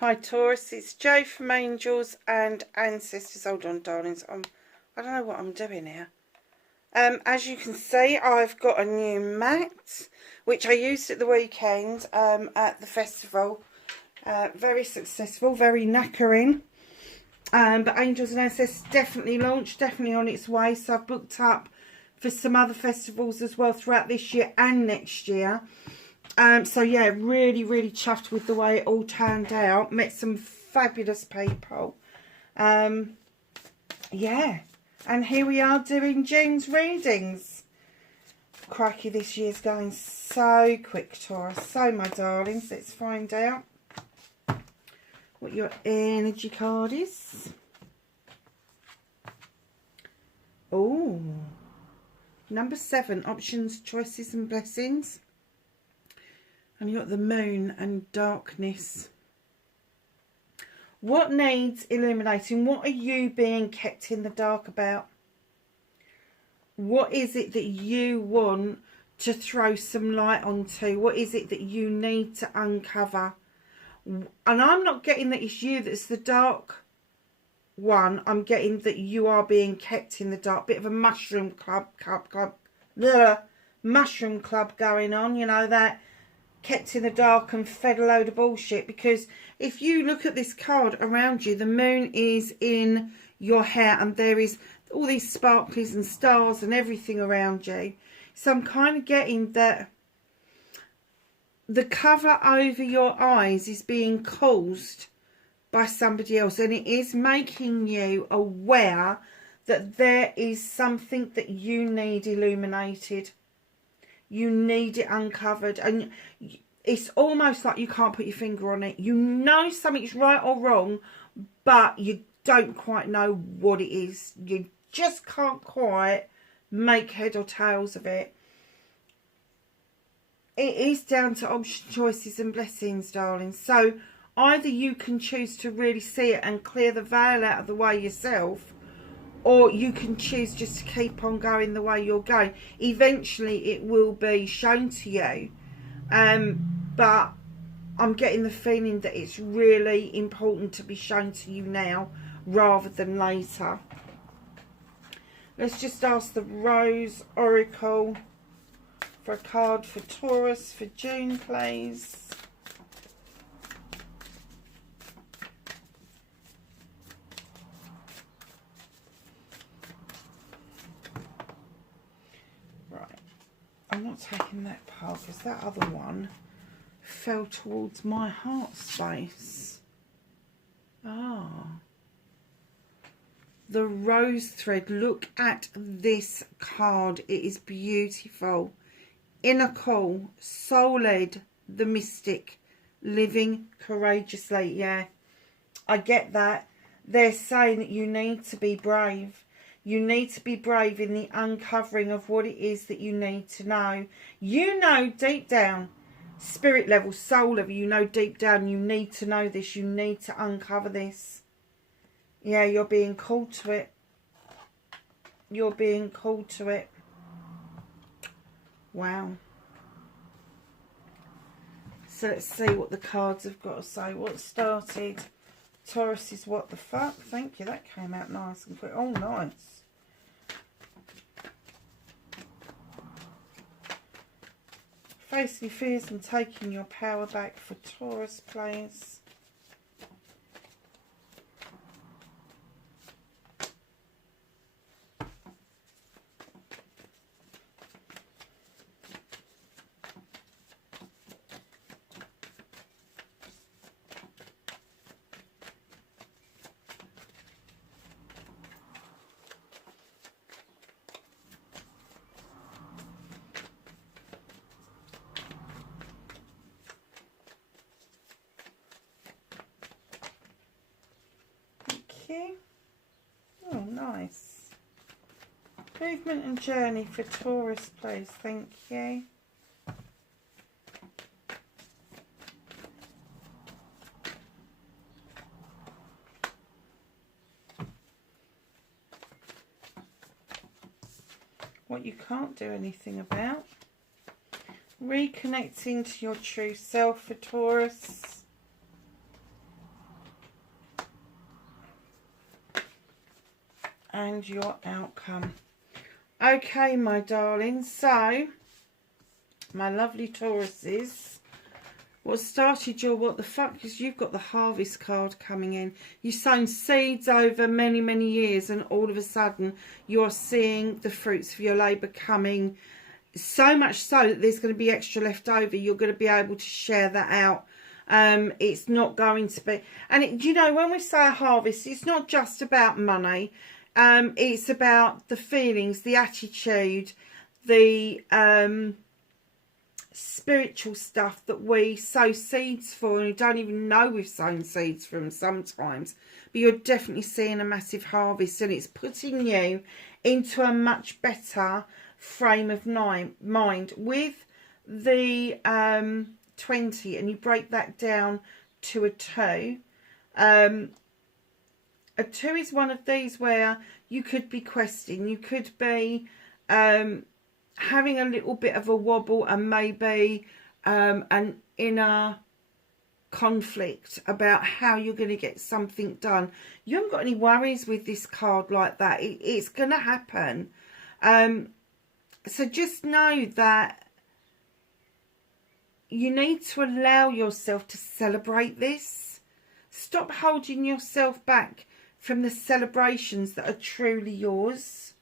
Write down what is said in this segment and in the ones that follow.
Hi Taurus, it's Jo from Angels and Ancestors. Hold on, darlings. I don't know what I'm doing here. As you can see, I've got a new mat, which I used at the weekend at the festival. Very successful, very knackering. But Angels and Ancestors definitely launched, definitely on its way. So I've booked up for some other festivals as well throughout this year and next year. So yeah, really chuffed with the way it all turned out. Met some fabulous people. Yeah, and here we are doing June's readings. Crikey, this year's going so quick, Taurus. So, my darlings, let's find out what your energy card is. Oh, number 7, options, choices and blessings. And you've got the moon and darkness. What needs illuminating? What are you being kept in the dark about? What is it that you want to throw some light onto? What is it that you need to uncover? And I'm not getting that it's you that's the dark one. I'm getting that you are being kept in the dark. Bit of a mushroom club going on, you know, that kept in the dark and fed a load of bullshit. Because if you look at this card around you, the moon is in your hair and there is all these sparklies and stars and everything around you. So I'm kind of getting that the cover over your eyes is being caused by somebody else, and it is making you aware that there is something that you need illuminated. You need it uncovered, and it's almost like you can't put your finger on it. You know something's right or wrong, but you don't quite know what it is. You just can't quite make head or tails of it. It is down to option, choices and blessings, darling. So either you can choose to really see it and clear the veil out of the way yourself, or you can choose just to keep on going the way you're going. Eventually it will be shown to you, but I'm getting the feeling that it's really important to be shown to you now rather than later. Let's just ask the Rose Oracle for a card for Taurus for June, please. I'm not taking that part because that other one fell towards my heart space. Ah. The rose thread. Look at this card. It is beautiful. Inner call. Soul-led. The mystic. Living courageously. Yeah. I get that. They're saying that you need to be brave. You need to be brave in the uncovering of what it is that you need to know. You know deep down, spirit level, soul level, you know deep down you need to know this. You need to uncover this. Yeah, you're being called to it. You're being called to it. Wow. So let's see what the cards have got to say. What started? Taurus is what the fuck? Thank you. That came out nice and quick. Oh, nice. Facing fears and taking your power back for Taurus, please. Oh, nice. Movement and journey for Taurus, please. Thank you. What you can't do anything about. Reconnecting to your true self for Taurus. and your outcome. Okay, my darlings, so my lovely Tauruses, what started your what the fuck is you've got the Harvest card coming in. You've sown seeds over many, many years, and all of a sudden you're seeing the fruits of your labour coming, so much so that there's going to be extra left over. You're going to be able to share that out. It's not going to be, and you know, when we say a harvest, it's not just about money. It's about the feelings, the attitude, the spiritual stuff that we sow seeds for, and you don't even know we've sown seeds from sometimes. But you're definitely seeing a massive harvest, and it's putting you into a much better frame of mind with the 20, and you break that down to a 2. A 2 is one of these where you could be questioning, you could be having a little bit of a wobble, and maybe an inner conflict about how you're going to get something done. You haven't got any worries with this card like that. It's going to happen. So just know that you need to allow yourself to celebrate this. Stop holding yourself back from the celebrations that are truly yours.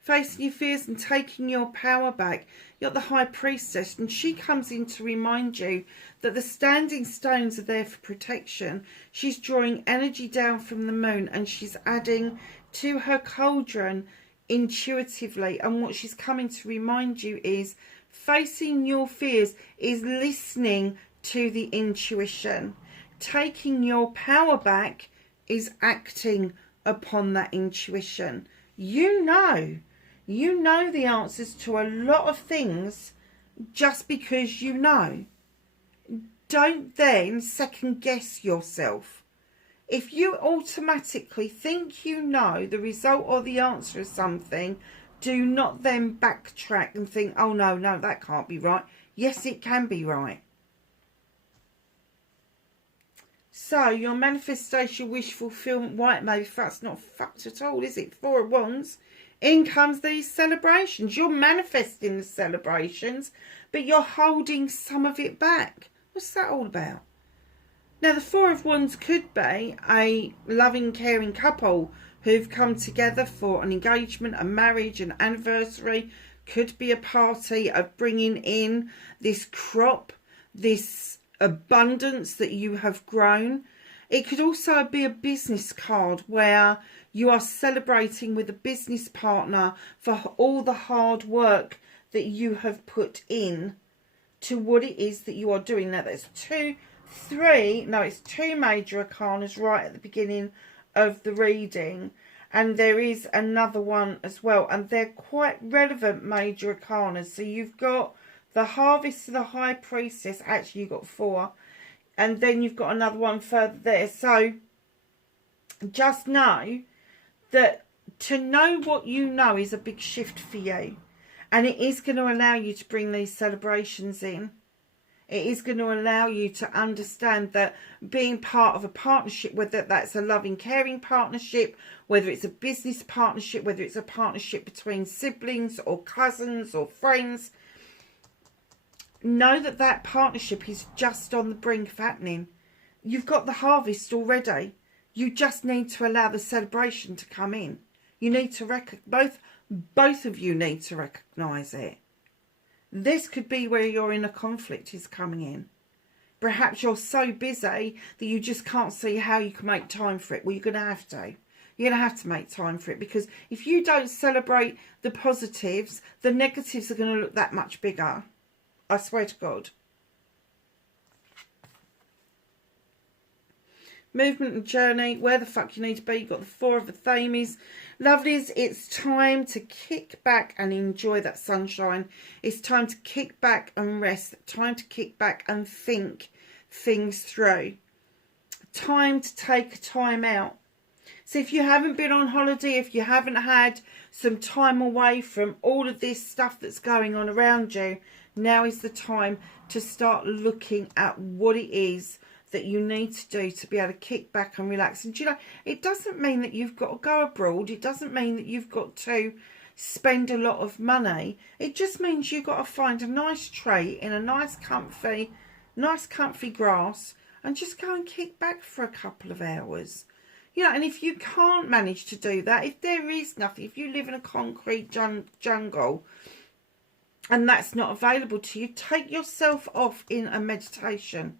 Facing your fears and taking your power back. You're the High Priestess, and she comes in to remind you that the standing stones are there for protection. She's drawing energy down from the moon, and she's adding to her cauldron intuitively. And what she's coming to remind you is facing your fears is listening to the intuition. Taking your power back is acting upon that intuition. You know the answers to a lot of things just because you know. Don't then second guess yourself. If you automatically think you know the result or the answer of something, do not then backtrack and think, oh no, that can't be right. Yes, it can be right. So, your manifestation, wish fulfillment, white maybe that's not fucked at all, is it? 4 of Wands. In comes these celebrations. You're manifesting the celebrations, but you're holding some of it back. What's that all about? Now, the 4 of Wands could be a loving, caring couple who've come together for an engagement, a marriage, an anniversary. Could be a party of bringing in this crop, this abundance that you have grown. It could also be a business card where you are celebrating with a business partner for all the hard work that you have put in to what it is that you are doing. Now, there's two major arcanas right at the beginning of the reading, and there is another one as well, and they're quite relevant major arcanas. So you've got the Harvest of the High Priestess. Actually, you've got 4. And then you've got another one further there. So just know that to know what you know is a big shift for you. And it is going to allow you to bring these celebrations in. It is going to allow you to understand that being part of a partnership, whether that's a loving, caring partnership, whether it's a business partnership, whether it's a partnership between siblings or cousins or friends, know that that partnership is just on the brink of happening. You've got the harvest already. You just need to allow the celebration to come in. You need to both of you need to recognise it. This could be where your inner conflict is coming in. Perhaps you're so busy that you just can't see how you can make time for it. Well, you're going to have to. You're going to have to make time for it, because if you don't celebrate the positives, the negatives are going to look that much bigger. I swear to God. Movement and journey, where the fuck you need to be. You've got the 4 of the Thames. Lovelies, it's time to kick back and enjoy that sunshine. It's time to kick back and rest. Time to kick back and think things through. Time to take a time out. So if you haven't been on holiday, if you haven't had some time away from all of this stuff that's going on around you, now is the time to start looking at what it is that you need to do to be able to kick back and relax. And you know, it doesn't mean that you've got to go abroad. It doesn't mean that you've got to spend a lot of money. It just means you've got to find a nice tray in a nice comfy grass and just go and kick back for a couple of hours. You know, and if you can't manage to do that, if there is nothing, if you live in a concrete jungle and that's not available to you, take yourself off in a meditation.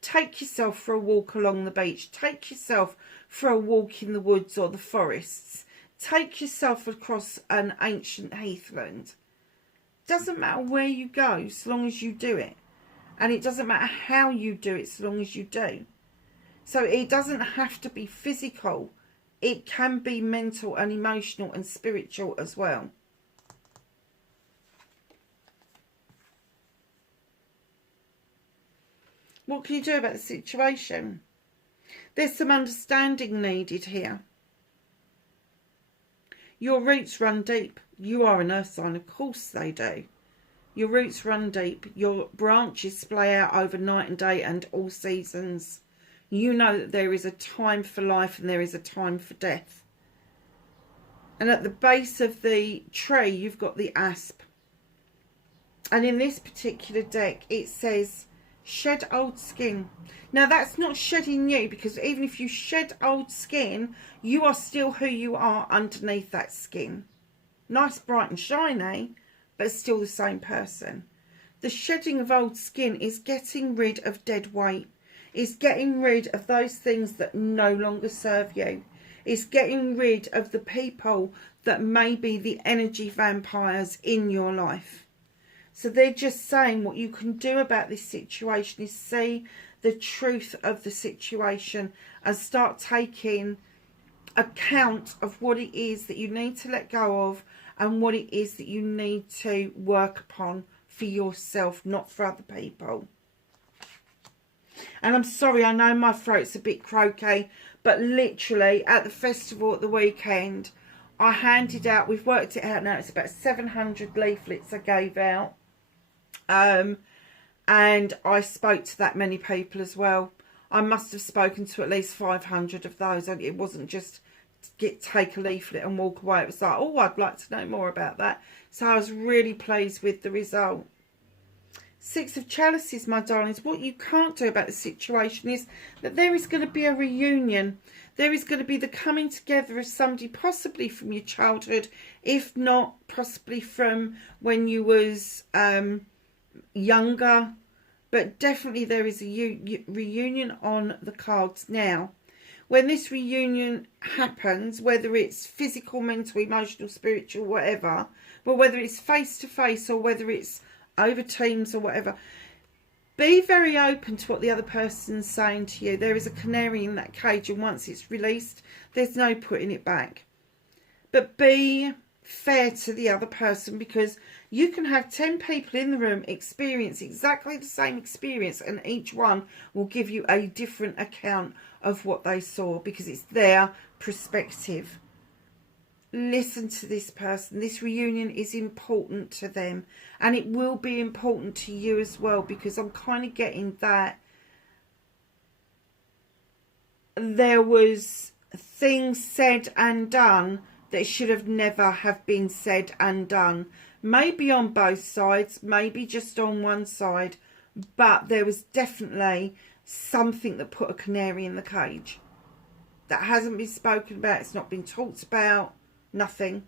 Take yourself for a walk along the beach. Take yourself for a walk in the woods or the forests. Take yourself across an ancient heathland. Doesn't matter where you go, so long as you do it. And it doesn't matter how you do it, so long as you do. So it doesn't have to be physical. It can be mental and emotional and spiritual as well. What can you do about the situation? There's some understanding needed here. Your roots run deep. You are an earth sign, of course they do. Your roots run deep. Your branches splay out over night and day and all seasons. You know that there is a time for life and there is a time for death. And at the base of the tree, you've got the asp. And in this particular deck, it says, shed old skin. Now, that's not shedding you, because even if you shed old skin, you are still who you are underneath that skin. Nice, bright and shiny, but still the same person. The shedding of old skin is getting rid of dead weight. It's getting rid of those things that no longer serve you. It's getting rid of the people that may be the energy vampires in your life. So they're just saying what you can do about this situation is see the truth of the situation and start taking account of what it is that you need to let go of and what it is that you need to work upon for yourself, not for other people. And I'm sorry, I know my throat's a bit croaky, but literally at the festival at the weekend, I handed out, we've worked it out now, it's about 700 leaflets I gave out. And I spoke to that many people as well. I must have spoken to at least 500 of those. And it wasn't just take a leaflet and walk away. It was like, oh, I'd like to know more about that. So I was really pleased with the result. Six of Chalices, my darlings. What you can't do about the situation is that there is going to be a reunion. There is going to be the coming together of somebody possibly from your childhood, if not possibly from when you was younger. But definitely there is a reunion on the cards now. When this reunion happens, whether it's physical, mental, emotional, spiritual, whatever, but whether it's face-to-face or whether it's over Teams or whatever, be very open to what the other person's saying to you. There is a canary in that cage, and once it's released, there's no putting it back. But be fair to the other person, because you can have 10 people in the room experience exactly the same experience, and each one will give you a different account of what they saw, because it's their perspective. Listen to this person. This reunion is important to them, and it will be important to you as well, because I'm kind of getting that there was things said and done that should have never have been said and done. Maybe on both sides, maybe just on one side, but there was definitely something that put a canary in the cage. That hasn't been spoken about, it's not been talked about, nothing.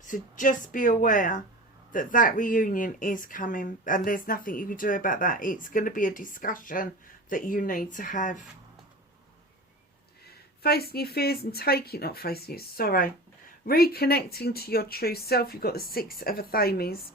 So just be aware that that reunion is coming, and there's nothing you can do about that. It's going to be a discussion that you need to have. Facing your fears and reconnecting to your true self. You've got the Six of Athames.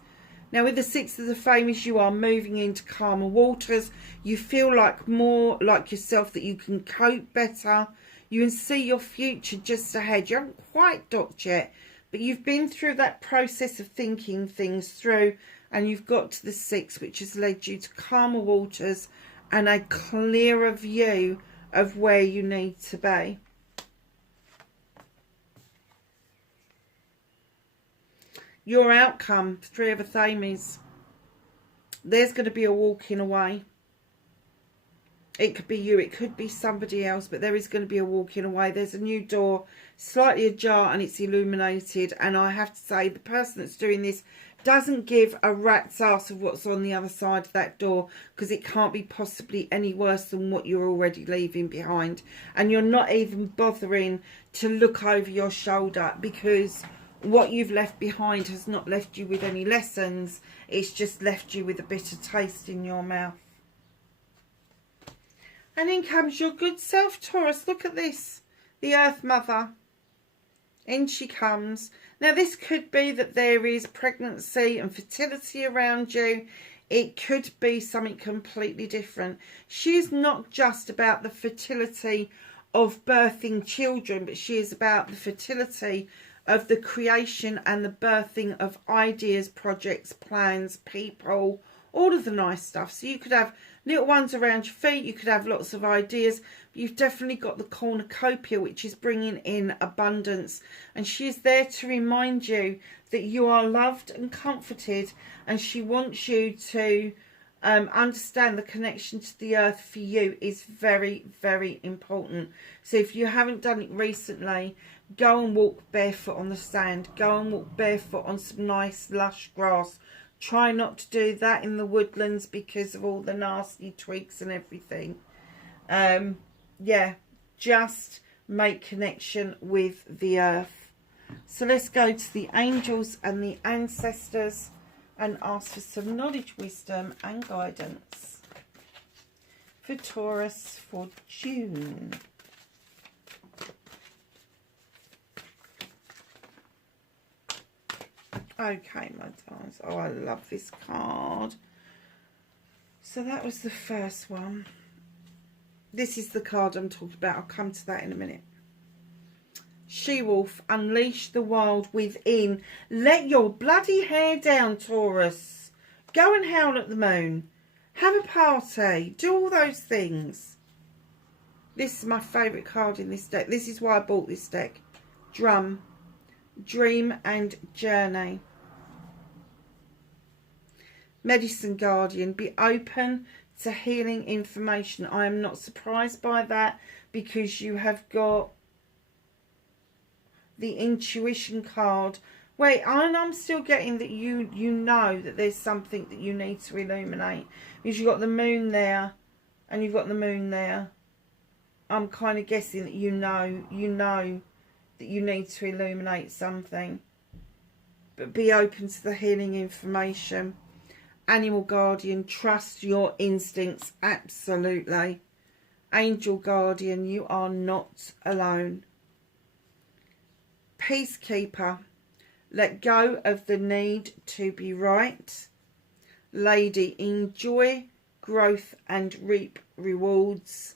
Now with the Six of Athames, you are moving into calmer waters. You feel like more like yourself, that you can cope better. You can see your future just ahead. You haven't quite docked yet, but you've been through that process of thinking things through, and you've got to the Six, which has led you to calmer waters and a clearer view of where you need to be. Your outcome, Three of Athames. There's going to be a walking away. It could be you, it could be somebody else, but there is going to be a walking away. There's a new door, slightly ajar, and it's illuminated. And I have to say, the person that's doing this doesn't give a rat's ass of what's on the other side of that door, because it can't be possibly any worse than what you're already leaving behind. And you're not even bothering to look over your shoulder, because what you've left behind has not left you with any lessons. It's just left you with a bitter taste in your mouth. And in comes your good self, Taurus. Look at this. The Earth Mother. In she comes. Now, this could be that there is pregnancy and fertility around you. It could be something completely different. She is not just about the fertility of birthing children, but she is about the fertility of the creation and the birthing of ideas, projects, plans, people, all of the nice stuff. So you could have little ones around your feet, you could have lots of ideas, but you've definitely got the cornucopia, which is bringing in abundance. And she is there to remind you that you are loved and comforted, and she wants you to understand the connection to the earth for you is very, very important. So if you haven't done it recently, go and walk barefoot on the sand. Go and walk barefoot on some nice lush grass. Try not to do that in the woodlands because of all the nasty twigs and everything. Yeah, just make connection with the earth. So let's go to the angels and the ancestors and ask for some knowledge, wisdom and guidance for Taurus for June. Okay, my darlings. Oh, I love this card. So that was the first one. This is the card I'm talking about. I'll come to that in a minute. She-wolf, unleash the wild within. Let your bloody hair down, Taurus. Go and howl at the moon. Have a party. Do all those things. This is my favourite card in this deck. This is why I bought this deck. Drum, dream and journey. Medicine Guardian, be open to healing information. I am not surprised by that, because you have got the intuition card. Wait, and I'm still getting that you know that there's something that you need to illuminate, because you've got the moon there and you've got the moon there. I'm kind of guessing that you know that you need to illuminate something. But be open to the healing information. Animal Guardian, trust your instincts, absolutely. Angel Guardian, you are not alone. Peacekeeper, let go of the need to be right. Lady, enjoy growth and reap rewards.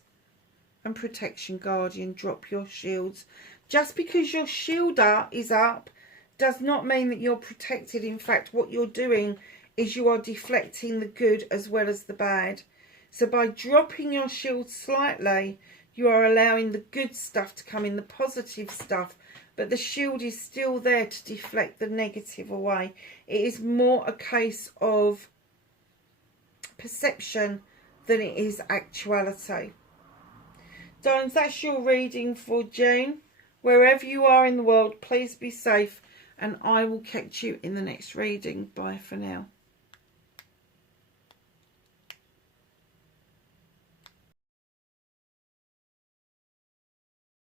And Protection Guardian, drop your shields. Just because your shield is up does not mean that you're protected. In fact, what you're doing is you are deflecting the good as well as the bad. So by dropping your shield slightly, you are allowing the good stuff to come in, the positive stuff, but the shield is still there to deflect the negative away. It is more a case of perception than it is actuality. Darlings, that's your reading for June. Wherever you are in the world, please be safe, and I will catch you in the next reading. Bye for now.